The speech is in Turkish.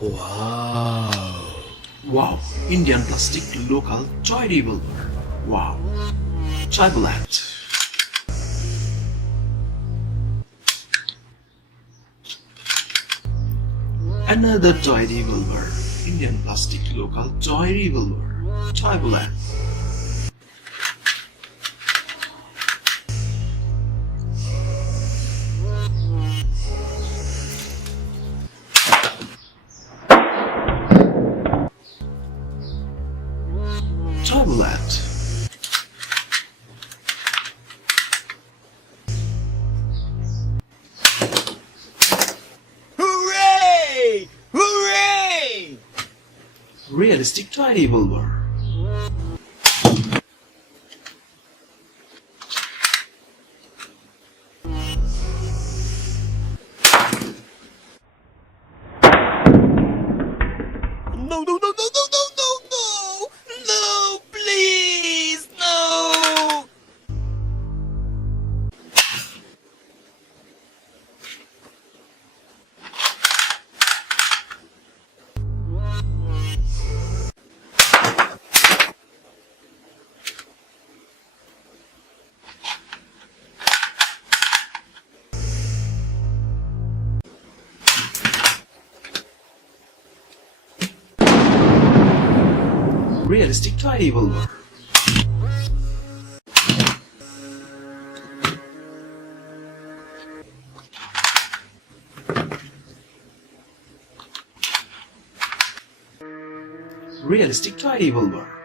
Wow. Wow, Indian plastic local toy revolver. Wow, toy bullet. Another toy revolver. Indian plastic local toy revolver. Toy bullet. Toy bullet. Hooray! Hooray! Realistic toy revolver. No, no, no, no, no, no, no, no! No, please, no! Realistic toy revolver. Realistic toy revolver.